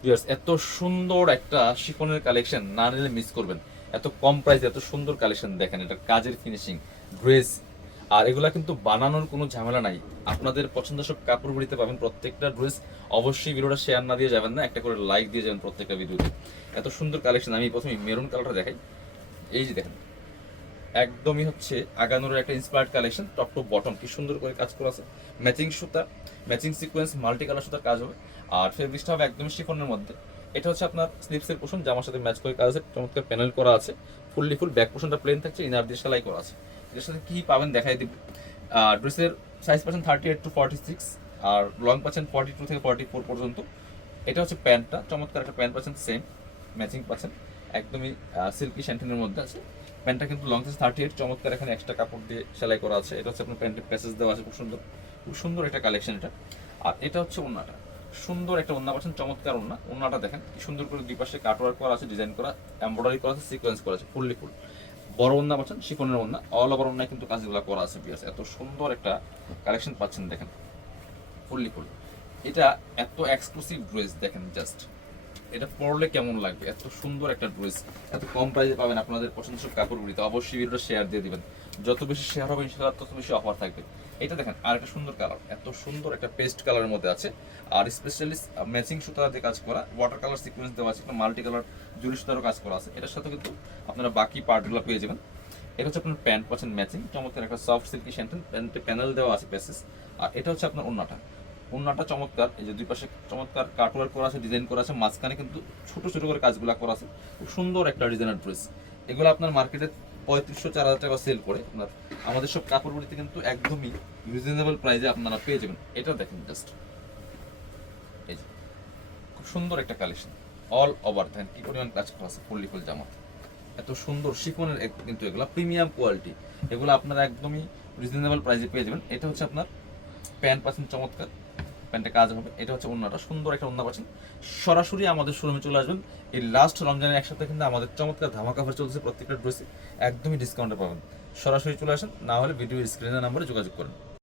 Viewers, এত সুন্দর একটা শিফনের কালেকশন না নিলে মিস করবেন। এত কম প্রাইসে এত সুন্দর কালেকশন দেখেন, এটা কাজের ফিনিশিং, ড্রেস, আর এগুলা কিন্তু বানানোর কোনো ঝামেলা নাই। আপনাদের পছন্দ সব কাপড় বুড়িতে পাবেন প্রত্যেকটা ড্রেস। অবশ্যই ভিডিওটা শেয়ার না দিয়ে যাবেন না, একটা করে লাইক দিয়ে যাবেন প্রত্যেকটা ভিডিওতে। এত সুন্দর কালেকশন। আমি প্রথমে মেরুন কালারটা দেখাই। এই যে দেখেন, একদমই হচ্ছে আগানোর একটা inspired collection. Top to bottom কি সুন্দর করে কাজ করা আছে, ম্যাচিং সুতা, ম্যাচিং সিকোয়েন্স, মাল্টি কালার সুতার কাজ হবে। আর ফেব্রিক্সটা হবে একদমই শিফনের মধ্যে। এটা হচ্ছে আপনার স্লিপসের পোর্শন, জামার সাথে ম্যাচ করে কাজ আছে, চমৎকার প্যানেল করা আছে। ফুললি ফুল ব্যাক পোর্শনটা প্লেন থাকছে, ইনার দিয়ে সেলাই করা আছে। এর সাথে কি পাবেন দেখাই দিব। ড্রেসের সাইজ পাচ্ছেন 38 to 46, আর লং পাচ্ছেন 42 থেকে 44 পর্যন্ত। এটা হচ্ছে প্যান্টটা, চমৎকার একটা প্যান্ট পাচ্ছেন, সেম ম্যাচিং পাচ্ছেন, একদমই সিল্কি শ্যান্টিনের মধ্যে আছে। প্যান্টটা কিন্তু লং সাইজ 38, চমৎকার এখানে এক্সট্রা কাপড় দিয়ে সেলাই করা আছে। এটা হচ্ছে আপনার প্যান্টের প্যাসেজ দেওয়া আছে, খুব সুন্দর, খুব সুন্দর একটা কালেকশন এটা। আর এটা হচ্ছে ওড়নাটা, সুন্দর একটা ওড়না পাচ্ছেন, চমৎকার ওড়না। ওড়নাটা দেখেন কি সুন্দর করে দুই পাশে কাটওয়ার্ক করা আছে, ডিজাইন করা, এমব্রয়ডারি করা আছে, সিকোয়েন্স করা আছে, ফুললি ফুল বড় ওড়না পাচ্ছেন, শিফনের ওড়না, অল ওভার ওড়নায় কিন্তু কাজগুলো করা আছে। বিয়াস, এত সুন্দর একটা কালেকশন পাচ্ছেন দেখেন, ফুললি ফুল। এটা এত এক্সক্লুসিভ ড্রেস দেখেন, জাস্ট এটা পরলে কেমন লাগবে। এত সুন্দর একটা ড্রেস এত কম প্রাইসে পাবেন আপনাদের পছন্দের সব কাপড়গুলি। তো অবশ্যই ভিডিওটা শেয়ার দিয়ে দিবেন, যত বেশি শেয়ার হবে ইনশাআল্লাহ তত বেশি অফার থাকবে। এটা দেখেন, আর একটা সুন্দর কালার, এত সুন্দর একটা পেস্ট কালারের মধ্যে আছে, আর স্পেশালি ম্যাচিং সুতা দিয়ে কাজ করা, ওয়াটার কালার সিকোয়েন্স দেওয়া আছে, মাল্টি কালার জুড়ি সুতারও কাজ করা আছে। এটার সাথে কিন্তু আপনারা বাকি পার্টগুলো পেয়ে যাবেন। এটা হচ্ছে আপনার প্যান্ট পাচ্ছেন ম্যাচিং, চমৎকার একটা সফট সিল্কি শ্যান্টেন, প্যান্টে প্যানেল দেওয়া আছে প্যাসেস। আর এটা হচ্ছে আপনার ওড়নাটা, ওড়নাটা চমৎকার, এই যে দুই পাশে চমৎকার কাটওয়ার্ক করা আছে, ডিজাইন করা আছে, মাঝখানে কিন্তু ছোট ছোট করে কাজগুলো করা আছে, খুব সুন্দর একটা ডিজাইনার ড্রেস। এগুলো আপনার মার্কেটে 3500-4000 টাকা সেল করে, আপনার আমাদের সব কাপড়গুলিতে কিন্তু একদমই রিজনেবল প্রাইসে আপনারা পেয়ে যাবেন। এটা দেখেন জাস্ট, এই যে খুব সুন্দর একটা কালেকশন, অল ওভার দেখেন কি পরিমাণ কাজ করা আছে, ফুললি ফুল জামা, এত সুন্দর শিফনের কিন্তু এগুলো প্রিমিয়াম কোয়ালিটি। এগুলো আপনারা একদমই রিজনেবল প্রাইসে পেয়ে যাবেন। এটা হচ্ছে আপনার প্যান্ট পাচ্ছেন, চমৎকার প্যান্টে কাজ হবে। এটা হচ্ছে ওড়নাটা, সুন্দর একটা ওড়না পাচ্ছেন। সরাসরি আমাদের শোরুমে চলে আসবেন। এই লাস্ট রমজানের একসাথে কিন্তু আমাদের চমৎকার ধামাকা অফার চলছে, প্রত্যেকটা ড্রেসে একদমই ডিসকাউন্টে পাবেন। সরাসরি চলে আসেন, না হলে ভিডিও স্ক্রিনের নাম্বারে যোগাযোগ করেন।